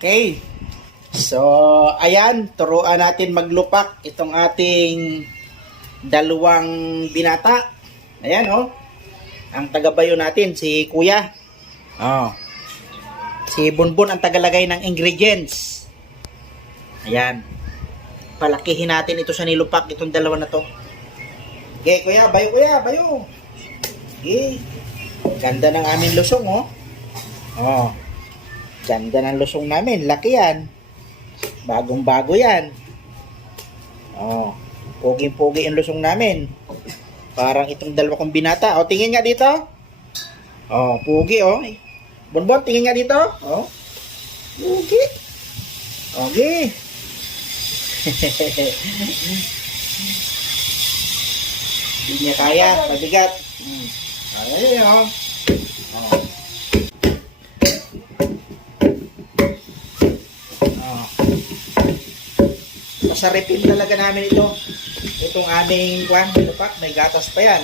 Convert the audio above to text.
Okay. So, ayan, turuan natin maglupak itong ating dalawang binata. Ayan, oh. Ang tagabayo natin, si Kuya. Oh. Si Bunbun ang tagalagay ng ingredients. Ayan. Palakihin natin ito sa nilupak, itong dalawa na to. Okay, Kuya, bayo. Okay. Ganda ng aming lusong, oh. Oh. Ganda ng lusong namin. Laki yan. Bagong-bago yan. Oh. Pogi-pogi ang lusong namin. Parang itong dalawa kong binata. O, tingin nga dito. Oh, pogi, oh. Bonbon, tingin nga dito. Oh. Pogi. Okay. Hindi niya kaya. Mabigat. Ayan, oh. Oh. Masaripin talaga namin ito. Itong aming kwan, lupak, may gatas pa yan.